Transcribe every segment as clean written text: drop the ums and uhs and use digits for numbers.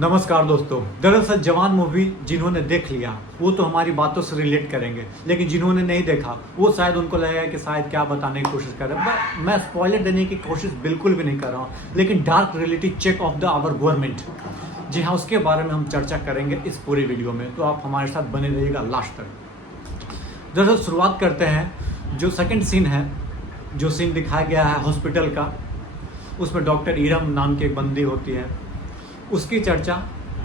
नमस्कार दोस्तों। दरअसल जवान मूवी जिन्होंने देख लिया वो तो हमारी बातों से रिलेट करेंगे, लेकिन जिन्होंने नहीं देखा वो शायद उनको लगेगा कि शायद क्या बताने की कोशिश कर रहे हैं। मैं स्पॉइलर देने की कोशिश बिल्कुल भी नहीं कर रहा हूँ, लेकिन dark reality check of the our government, जी हाँ, उसके बारे में हम चर्चा करेंगे इस पूरी वीडियो में। तो आप हमारे साथ बने रहिएगा लास्ट तक। दरअसल शुरुआत करते हैं। जो सेकेंड सीन है, जो सीन दिखाया गया है हॉस्पिटल का, उसमें डॉक्टर इरम नाम की एक बंदी होती है, उसकी चर्चा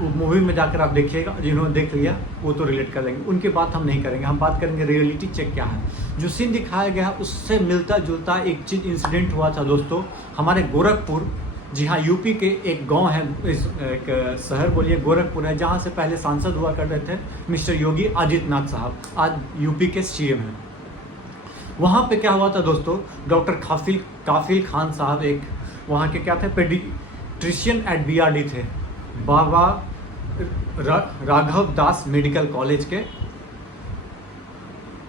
मूवी में जाकर आप देखिएगा। जिन्होंने देख लिया वो तो रिलेट कर लेंगे, उनकी बात हम नहीं करेंगे। हम बात करेंगे रियलिटी चेक क्या है। जो सीन दिखाया गया उससे मिलता जुलता एक चीज़ इंसिडेंट हुआ था दोस्तों, हमारे गोरखपुर, जी हाँ, यूपी के एक गांव है, इस एक शहर बोलिए गोरखपुर है, जहाँ से पहले सांसद हुआ करते थे मिस्टर योगी आदित्यनाथ साहब, आज यूपी के सीएम हैं। वहाँ पे क्या हुआ था दोस्तों, डॉक्टर काफिल खान साहब एक वहाँ के क्या थे, पेडिट्रिशियन एट बीआरडी थे, बाबा राघव दास मेडिकल कॉलेज के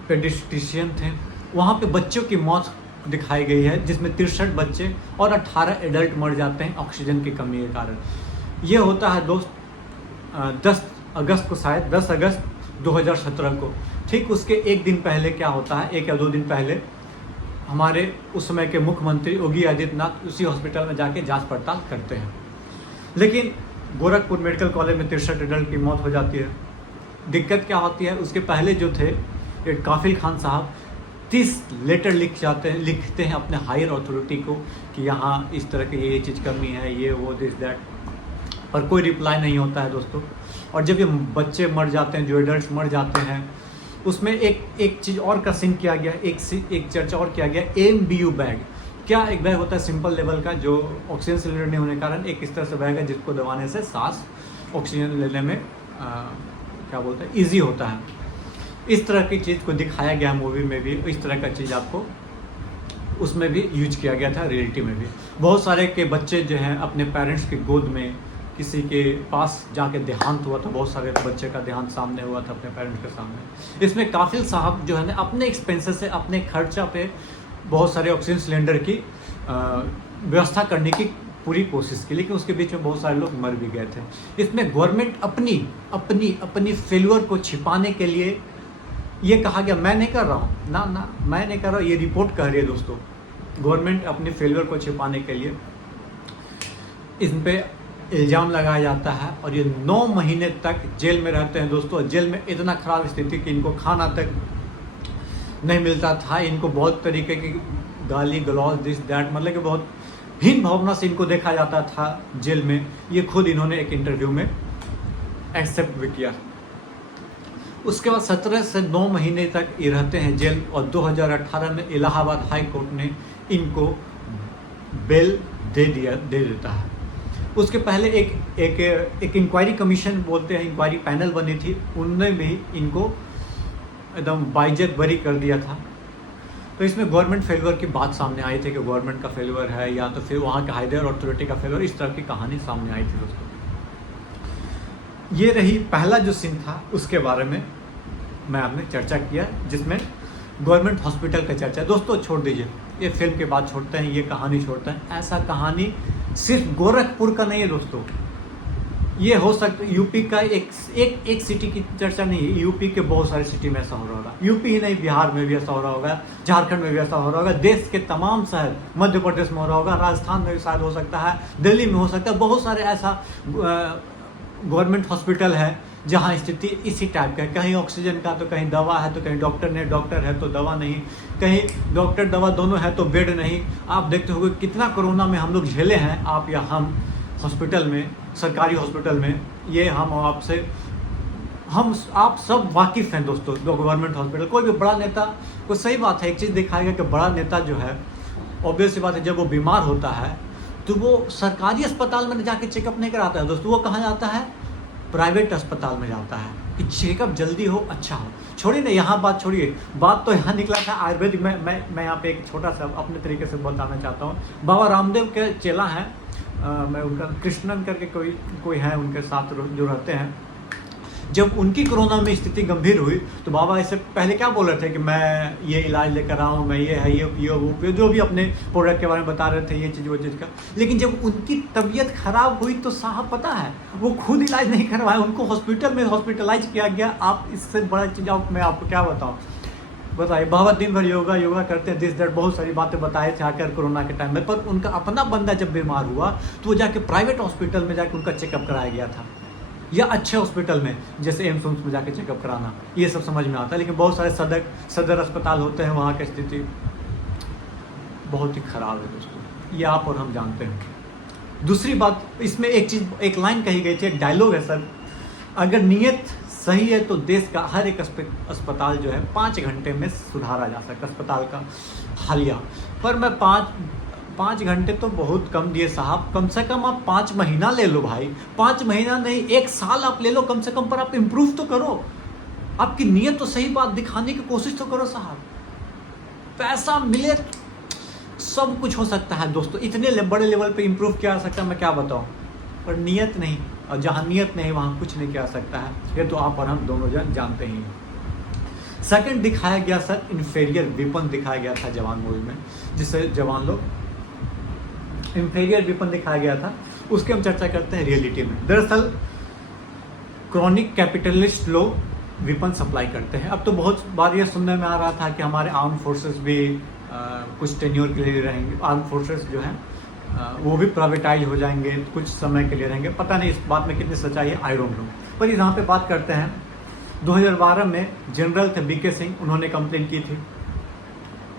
पेडिट्रिशियन थे। वहाँ पे बच्चों की मौत दिखाई गई है, जिसमें 63 बच्चे और 18 एडल्ट मर जाते हैं ऑक्सीजन की कमी के कारण। ये होता है दोस्त 10 अगस्त को, शायद 10 अगस्त 2017 को। ठीक उसके एक दिन पहले क्या होता है, 1 या 2 दिन पहले हमारे उस समय के मुख्यमंत्री योगी आदित्यनाथ उसी हॉस्पिटल में जाके जांच पड़ताल करते हैं। लेकिन गोरखपुर मेडिकल कॉलेज में 63 एडल्ट की मौत हो जाती है। दिक्कत क्या होती है, उसके पहले जो थे एक काफिल खान साहब 30 लेटर लिखते हैं अपने हायर अथॉरिटी को कि यहाँ इस तरह की ये चीज़ कमी है, ये वो दिस दैट, पर कोई रिप्लाई नहीं होता है दोस्तों। और जब ये बच्चे मर जाते हैं, जो एडल्ट मर जाते हैं, उसमें एक चीज़ और का सीन किया गया, एक चर्चा और किया गया। AMBU बैग, क्या एक बैग होता है सिंपल लेवल का, जो ऑक्सीजन सिलेंडर नहीं होने के कारण एक इस तरह से बैग है जिसको दबाने से सांस ऑक्सीजन लेने में क्या बोलते हैं, ईजी होता है। इस तरह की चीज़ को दिखाया गया मूवी में भी, इस तरह का चीज़ आपको उसमें भी यूज किया गया था, रियलिटी में भी। बहुत सारे के बच्चे जो हैं अपने पेरेंट्स की गोद में, किसी के पास जाके देहांत हुआ था, बहुत सारे बच्चे का देहांत सामने हुआ था अपने पेरेंट्स के सामने। इसमें काफिल साहब जो है ना अपने एक्सपेंसेस से, अपने खर्चा पे बहुत सारे ऑक्सीजन सिलेंडर की व्यवस्था करने की पूरी कोशिश की, लेकिन उसके बीच में बहुत सारे लोग मर भी गए थे। इसमें गवर्नमेंट अपनी फेल्यूर को छिपाने के लिए ये कहा गया, मैं नहीं कर रहा हूँ ना, मैं नहीं कर रहा हूँ, ये रिपोर्ट कह रही है दोस्तों। गवर्नमेंट अपनी फेल्यूर को छिपाने के लिए इन पे इल्ज़ाम लगाया जाता है, और ये 9 महीने तक जेल में रहते हैं दोस्तों। जेल में इतना ख़राब स्थिति कि इनको खाना तक नहीं मिलता था, इनको बहुत तरीके की गाली गलौज दिस दैट, मतलब कि बहुत हीन भावना से इनको देखा जाता था जेल में। ये खुद इन्होंने एक इंटरव्यू में एक्सेप्ट भी किया। उसके बाद 17 से 9 महीने तक ये रहते हैं जेल, और 2018 में इलाहाबाद हाई कोर्ट ने इनको बेल दे देता है। उसके पहले एक इंक्वायरी कमीशन बोलते हैं, इंक्वायरी पैनल बनी थी, उनने भी इनको एकदम बाइज्जत बरी कर दिया था। तो इसमें गवर्नमेंट फेल्यूर की बात सामने आई थी कि गवर्नमेंट का फेल्यूर है, या तो फिर वहाँ के हायर अथॉरिटी का फेल्यूर, इस तरह की कहानी सामने आई थी दोस्तों। ये रही पहला जो सीन था, उसके बारे में मैं आपने चर्चा किया, जिसमें गवर्नमेंट हॉस्पिटल का चर्चा। दोस्तों छोड़ दीजिए, ये फिल्म के बाद छोड़ते हैं, ये कहानी छोड़ते हैं। ऐसा कहानी सिर्फ गोरखपुर का नहीं है दोस्तों, ये हो सकता यूपी का एक सिटी की चर्चा नहीं है, यूपी के बहुत सारे सिटी में ऐसा हो रहा होगा। यूपी ही नहीं, बिहार में भी ऐसा हो रहा होगा, झारखंड में भी ऐसा हो रहा होगा, देश के तमाम शहर, मध्य प्रदेश में हो रहा होगा, राजस्थान में भी शायद हो सकता है, दिल्ली में हो सकता है। बहुत सारे ऐसा गवर्नमेंट हॉस्पिटल है जहाँ स्थिति इसी टाइप का है। कहीं ऑक्सीजन का तो कहीं दवा है, तो कहीं डॉक्टर है तो दवा नहीं, कहीं डॉक्टर दवा दोनों है तो बेड नहीं। आप देखते होंगे कितना कोरोना में हम लोग झेले हैं, आप या हम हॉस्पिटल में, सरकारी हॉस्पिटल में। ये हम आप सब वाकिफ़ हैं दोस्तों, गवर्नमेंट हॉस्पिटल। कोई भी बड़ा नेता को, सही बात है, एक चीज़ दिखाएगा कि बड़ा नेता जो है, ऑब्वियस सी बात है, जब वो बीमार होता है तो वो सरकारी अस्पताल में जाके चेकअप नहीं कराता है दोस्तों, वो कहाँ जाता है, प्राइवेट अस्पताल में जाता है कि चेकअप जल्दी हो, अच्छा हो। छोड़िए ना, यहाँ बात छोड़िए, बात तो यहाँ निकला था आयुर्वेदिक में। मैं यहाँ पे एक छोटा सा अपने तरीके से बताना चाहता हूँ। बाबा रामदेव के चेला हैं, मैं उनका कृष्णन करके कोई है उनके साथ जो रहते हैं। जब उनकी कोरोना में स्थिति गंभीर हुई तो बाबा इससे पहले क्या बोल रहे थे कि मैं ये इलाज लेकर आया हूँ, मैं ये है, ये पियो वो पियो, जो भी अपने प्रोडक्ट के बारे में बता रहे थे, ये चीज़ वो चीज़ का। लेकिन जब उनकी तबीयत खराब हुई तो साहब पता है वो खुद इलाज नहीं करवाए, उनको हॉस्पिटल में हॉस्पिटलाइज किया गया। आप इससे बड़ा चीज़ मैं आपको क्या बताऊँ। बताइए, बाबा दिन भर योगा करते हैं, दिस दैट बहुत सारी बातें बताए थे आकर कोरोना के टाइम में, पर उनका अपना बंदा जब बीमार हुआ तो वो जाके प्राइवेट हॉस्पिटल में जाके उनका चेकअप कराया गया था, या अच्छे हॉस्पिटल में जैसे एम्स में जाके चेकअप कराना, ये सब समझ में आता है। लेकिन बहुत सारे सदर अस्पताल होते हैं, वहाँ की स्थिति बहुत ही ख़राब है दोस्तों, ये आप और हम जानते हैं। दूसरी बात, इसमें एक लाइन कही गई थी, एक डायलॉग है सर, अगर नीयत सही है तो देश का हर एक अस्पताल जो है 5 घंटे में सुधारा जा सकता है, अस्पताल का हालिया। पर मैं 5 घंटे तो बहुत कम दिए साहब, कम से कम आप 5 महीना ले लो भाई, 5 महीना नहीं 1 साल आप ले लो कम से कम, पर आप इम्प्रूव तो करो, आपकी नीयत तो सही बात दिखाने की कोशिश तो करो साहब। पैसा मिले सब कुछ हो सकता है दोस्तों, इतने बड़े लेवल पे इम्प्रूव किया जा सकता है, मैं क्या बताऊँ, पर नीयत नहीं, और जहाँ नीयत नहीं वहाँ कुछ नहीं किया जा सकता है, ये तो आप और हम दोनों जन जानते ही हैं। सेकंड दिखाया गया सर इन्फीरियर वेपन दिखाया गया था जवान मूवी में, जिससे जवान लोग इन्फीरियर वेपन दिखाया गया था, उसकी हम चर्चा करते हैं रियलिटी में। दरअसल क्रॉनिक कैपिटलिस्ट लोग वेपन सप्लाई करते हैं। अब तो बहुत बार ये सुनने में आ रहा था कि हमारे आर्म फोर्सेस भी कुछ टेन्योर के लिए रहेंगे, आर्म फोर्सेस जो हैं वो भी प्राइवेटाइज हो जाएंगे, कुछ समय के लिए रहेंगे, पता नहीं इस बात में कितनी सच्चाई है, आई डोंट नो। पर यहाँ पे बात करते हैं, 2012 में जनरल थे बीके सिंह, उन्होंने कंप्लेन की थी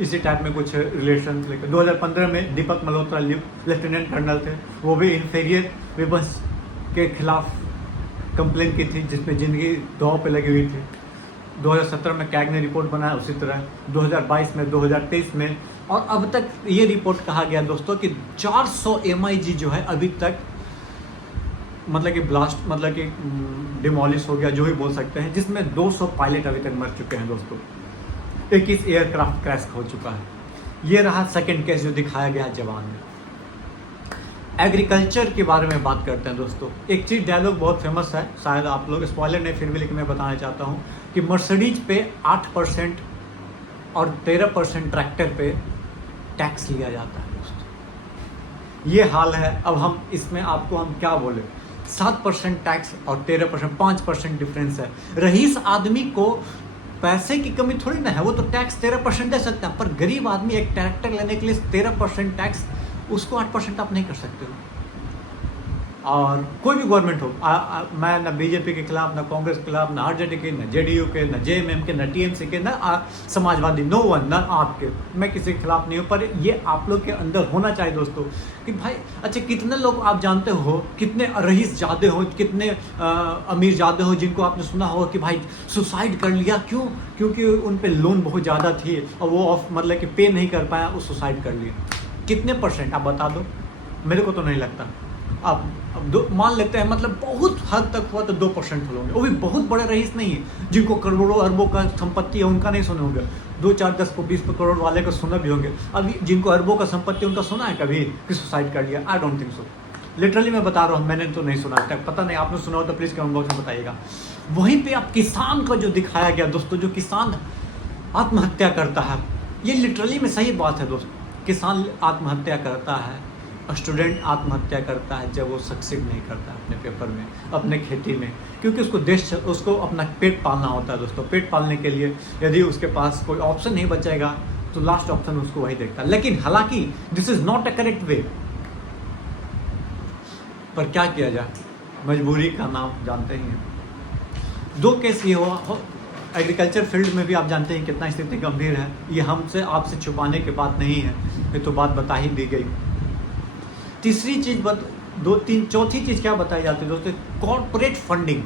इसी टाइप में कुछ रिलेशन लेकर। 2015 में दीपक मल्होत्रा लेफ्टिनेंट कर्नल थे, वो भी इन्फीरियर वेपन्स के खिलाफ कंप्लेन की थी, जिसमें जिंदगी दांव पे लगी हुई थी। 2017 में कैग ने रिपोर्ट बनाया, उसी तरह 2022 में, 2023 में, और अब तक ये रिपोर्ट कहा गया दोस्तों कि 400 MIG जो है अभी तक मतलब कि ब्लास्ट, मतलब कि डिमोलिश हो गया, जो भी बोल सकते हैं, जिसमें 200 पायलट अभी तक मर चुके हैं दोस्तों, 21 एयरक्राफ्ट क्रैश हो चुका है। ये रहा सेकंड केस जो दिखाया गया जवान में। एग्रीकल्चर के बारे में बात करते हैं दोस्तों। एक चीज़ डायलॉग बहुत फेमस है, शायद आप लोग स्पॉइलर नहीं फिर भी, लेकिन मैं बताना चाहता हूँ कि मर्सिडीज पे 8% और 13% ट्रैक्टर पे टैक्स लिया जाता है दोस्तों। ये हाल है। अब हम इसमें आपको हम क्या बोले, 7% टैक्स और 13%, 5% डिफरेंस है। रईस आदमी को पैसे की कमी थोड़ी ना है, वो तो टैक्स 13% दे सकता है, पर गरीब आदमी एक ट्रैक्टर लेने के लिए 13% टैक्स, उसको 8% आप नहीं कर सकते हो। और कोई भी गवर्नमेंट हो, मैं ना बीजेपी के खिलाफ, ना कांग्रेस के खिलाफ, ना आरजेडी के, ना जेडीयू के, ना जेएमएम के, ना टीएमसी के, ना समाजवादी, नो वन, ना आपके, मैं किसी के खिलाफ नहीं हूँ। पर ये आप लोग के अंदर होना चाहिए दोस्तों कि भाई अच्छा, कितने लोग आप जानते हो, कितने रईस ज़्यादा हो, कितने अमीर ज़्यादा हो, जिनको आपने सुना होगा कि भाई सुसाइड कर लिया, क्यों? क्योंकि उन पर लोन बहुत ज़्यादा थी और वो ऑफ मतलब कि पे नहीं कर पाया, वो सुसाइड कर लिया। कितने % आप बता दो, मेरे को तो नहीं लगता। अब मान लेते हैं, मतलब बहुत हद तक हुआ तो 2% होंगे, वो भी बहुत बड़े रईस नहीं है, जिनको करोड़ों अरबों का संपत्ति है उनका नहीं सुने होंगे, 2, 4, 10, 20 करोड़ वाले को सुना भी होंगे। अभी जिनको अरबों का संपत्ति उनका सुना है कभी कि सुसाइड कर लिया? I don't think so. Literally मैं बता रहा हूँ, मैंने तो नहीं सुना तक, पता नहीं आपने सुना हो तो प्लीज़ कमेंट बॉक्स में बताइएगा। वहीं पर आप किसान का जो दिखाया गया दोस्तों, जो किसान आत्महत्या करता है, ये लिटरली में सही बात है दोस्तों। किसान आत्महत्या करता है, स्टूडेंट आत्महत्या करता है जब वो सक्सीड नहीं करता अपने पेपर में, अपने खेती में, क्योंकि उसको अपना पेट पालना होता है दोस्तों। पेट पालने के लिए यदि उसके पास कोई ऑप्शन नहीं बचेगा तो लास्ट ऑप्शन उसको वही देखता है। लेकिन हालांकि this is not a correct way, पर क्या किया जाए, मजबूरी का नाम जानते ही हैं। 2 केस ये हुआ। एग्रीकल्चर फील्ड में भी आप जानते हैं कितना स्थिति गंभीर है, ये हमसे आपसे छुपाने की बात नहीं है, ये तो बात बता ही दी गई। तीसरी चीज़ चौथी चीज़ क्या बताई जाती है दोस्तों, कॉर्पोरेट फंडिंग।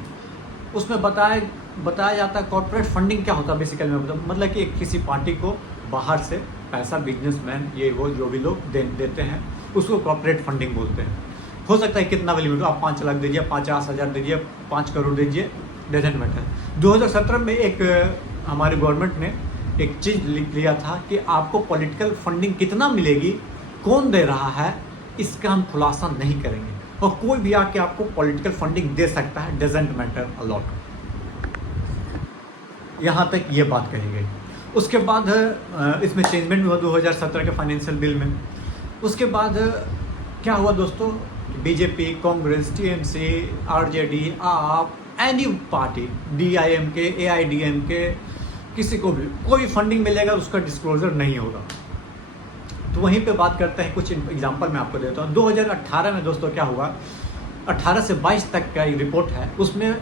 उसमें बताया जाता है कॉर्पोरेट फंडिंग क्या होता है बेसिकली में, मतलब कि किसी पार्टी को बाहर से पैसा, बिजनेसमैन ये वो जो भी लोग देते हैं, उसको कॉर्पोरेट फंडिंग बोलते हैं। हो सकता है कितना भी लिमिट हो, आप 5 लाख दीजिए, 50,000 दीजिए, 5 करोड़ दीजिए, डजंट मैटर। 2017 में एक हमारी गवर्नमेंट ने एक चीज़ लिख लिया था कि आपको पॉलिटिकल फंडिंग कितना मिलेगी, कौन दे रहा है, इसका हम खुलासा नहीं करेंगे, और कोई भी आके आपको पॉलिटिकल फंडिंग दे सकता है, डजंट मैटर अ लॉट। यहाँ तक ये बात कही गई। उसके बाद इसमें चेंजमेंट हुआ 2017 के फाइनेंशियल बिल में। उसके बाद क्या हुआ दोस्तों, बीजेपी, कांग्रेस, टीएमसी, आरजेडी, आप, एनी पार्टी, डीआईएमके, एआईडीएमके, किसी को भी कोई फंडिंग मिलेगा उसका डिस्क्लोजर नहीं होगा। तो वहीं पे बात करते हैं, कुछ एग्जांपल मैं आपको देता हूँ। 2018 में दोस्तों क्या हुआ, 18 से 22 तक का एक रिपोर्ट है, उसमें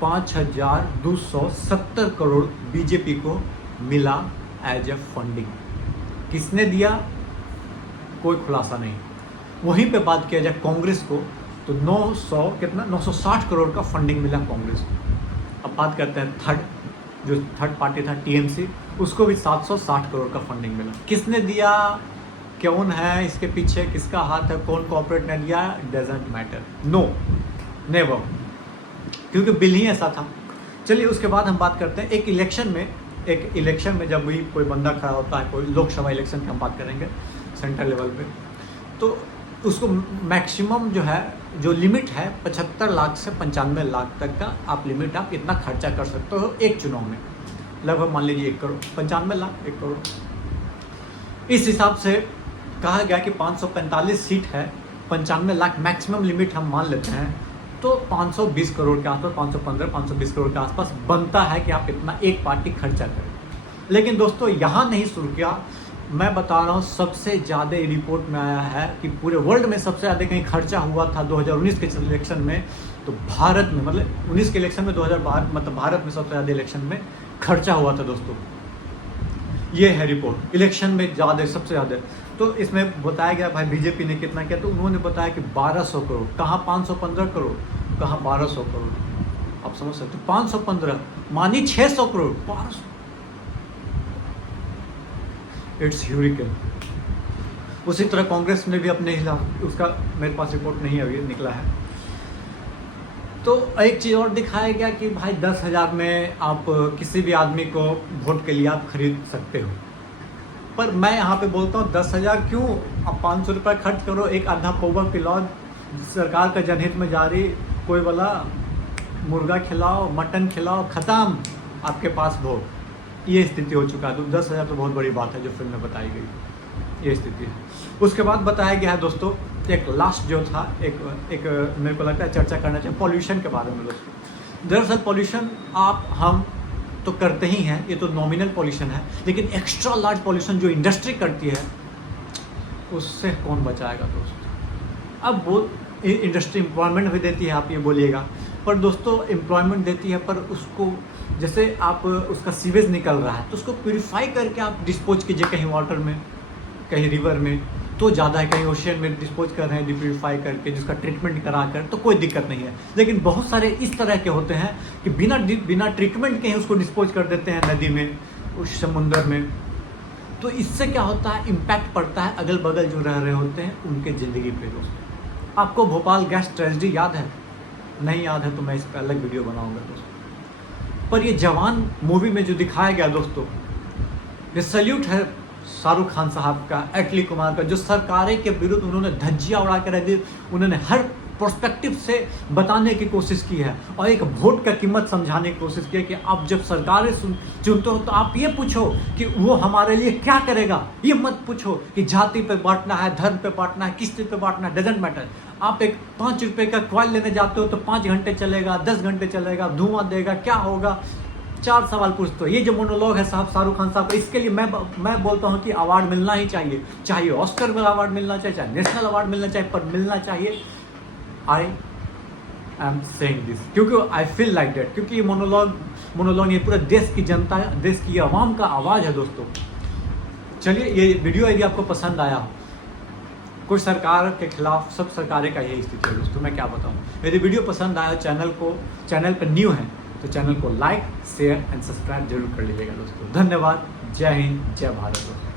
5270 करोड़ बीजेपी को मिला एज ए फंडिंग। किसने दिया, कोई खुलासा नहीं। वहीं पे बात किया जाए कांग्रेस को, तो 960 करोड़ का फंडिंग मिला कांग्रेस को। अब बात करते हैं जो थर्ड पार्टी था टीएमसी, उसको भी 760 करोड़ का फंडिंग मिला। किसने दिया, कौन है इसके पीछे, किसका हाथ है, कौन कॉर्पोरेट ने दिया, डजंट मैटर, नो, नेवर, क्योंकि बिल ही ऐसा था। चलिए उसके बाद हम बात करते हैं एक इलेक्शन में जब भी कोई बंदा खड़ा होता है, कोई लोकसभा इलेक्शन की हम बात करेंगे सेंट्रल लेवल पे, तो उसको मैक्सिमम जो लिमिट है 75 लाख से 95 लाख तक का आप लिमिट, आप इतना खर्चा कर सकते हो एक चुनाव में। लगभग मान लीजिए 1 करोड़, 95 लाख 1 करोड़। इस हिसाब से कहा गया कि 545 सीट है, 95 लाख मैक्सिमम लिमिट हम मान लेते हैं, तो 520 करोड़ के आसपास, 515, 520 करोड़ के आसपास बनता है कि आप इतना एक पार्टी खर्चा करें। लेकिन दोस्तों यहाँ नहीं शुरू किया, मैं बता रहा हूँ सबसे ज़्यादा रिपोर्ट में आया है कि पूरे वर्ल्ड में सबसे ज़्यादा कहीं खर्चा हुआ था 2019 के इलेक्शन में, तो भारत में, मतलब 19 के इलेक्शन में 2012, मतलब भारत में सबसे ज़्यादा इलेक्शन में खर्चा हुआ था दोस्तों। ये है रिपोर्ट, इलेक्शन में ज़्यादा, सबसे ज़्यादा। तो इसमें बताया गया भाई बीजेपी ने कितना किया, तो उन्होंने बताया कि 1200 करोड़, कहाँ 515 करोड़, कहाँ 1200 करोड़। आप समझ सकते हो, 515 मानी 600 करोड़, 1200, इट्स ह्यूरिकन। उसी तरह कांग्रेस ने भी अपने खिलाफ, उसका मेरे पास रिपोर्ट नहीं अभी निकला है। तो एक चीज़ और दिखाया गया कि भाई 10,000 में आप किसी भी आदमी को वोट के लिए आप खरीद सकते हो। पर मैं यहाँ पे बोलता हूँ 10,000 क्यों, आप 500 रुपये खर्च करो, एक आधा पौवा पिलाओ, सरकार का जनहित में जारी, कोई बोला मुर्गा खिलाओ, मटन खिलाओ, ख़त्म आपके पास वोट। ये स्थिति हो चुका है। तो 10,000 तो बहुत बड़ी बात है जो फिल्म में बताई गई, ये स्थिति है। उसके बाद बताया गया है दोस्तों, एक लास्ट जो था, एक मेरे को लगता है चर्चा करना चाहिए पॉल्यूशन के बारे में दोस्तों। दरअसल पॉल्यूशन हम तो करते ही हैं, ये तो नॉमिनल पॉल्यूशन है, लेकिन एक्स्ट्रा लार्ज पॉल्यूशन जो इंडस्ट्री करती है उससे कौन बचाएगा दोस्तों। अब वो इंडस्ट्री एम्प्लॉयमेंट भी देती है, आप ये बोलिएगा, पर दोस्तों एम्प्लॉयमेंट देती है, पर उसको जैसे आप उसका सीवेज निकल रहा है तो उसको प्यूरिफाई करके आप डिस्पोज कीजिए, कहीं वाटर में, कहीं रिवर में तो ज़्यादा है, कहीं ओशियन में डिस्पोज कर रहे हैं डिप्यूरिफाई करके, जिसका ट्रीटमेंट करा कर, तो कोई दिक्कत नहीं है। लेकिन बहुत सारे इस तरह के होते हैं कि बिना ट्रीटमेंट के ही उसको डिस्पोज कर देते हैं नदी में, उस समुंदर में। तो इससे क्या होता है, इम्पैक्ट पड़ता है अगल बगल जो रह रहे होते हैं उनके ज़िंदगी पे दोस्तों। आपको भोपाल गैस ट्रेजेडी याद है? नहीं याद है तो मैं इस पर अलग वीडियो बनाऊँगा दोस्तों। पर ये जवान मूवी में जो दिखाया गया दोस्तों, ये सल्यूट है शाहरुख खान साहब का, एटली कुमार का, जो सरकारें के विरुद्ध उन्होंने धज्जियाँ उड़ा के रख दी। उन्होंने हर पर्सपेक्टिव से बताने की कोशिश की है और एक वोट का कीमत समझाने की कोशिश की है कि आप जब सरकारें चुनते हो तो आप ये पूछो कि वो हमारे लिए क्या करेगा। ये मत पूछो कि जाति पे बांटना है, धर्म पे बांटना है, किस चीज़ पे बांटना है, डजेंट मैटर। आप एक 5 रुपये का कॉइल लेने जाते हो तो 5 घंटे चलेगा, 10 घंटे चलेगा, धुआं देगा, क्या होगा, 4 सवाल पूछते हो। ये जो मोनोलॉग है साहब शाहरुख खान साहब, इसके लिए मैं बोलता हूँ कि अवार्ड मिलना ही चाहिए, चाहे ऑस्कर में अवार्ड मिलना चाहिए, चाहे नेशनल अवार्ड मिलना चाहिए, पर मिलना चाहिए। आई एम सेइंग दिस क्योंकि आई फील लाइक दैट, क्योंकि ये मोनोलॉग ये पूरे देश की जनता, देश की आवाम का आवाज़ है दोस्तों। चलिए, ये वीडियो यदि आपको पसंद आया, कुछ सरकार के खिलाफ, सब सरकारें का यही स्थिति है दोस्तों, मैं क्या बताऊँ। यदि वीडियो पसंद आया, चैनल पर न्यू है तो चैनल को लाइक, शेयर एंड सब्सक्राइब जरूर कर लीजिएगा दोस्तों। धन्यवाद। जय हिंद, जय भारत दोस्तों।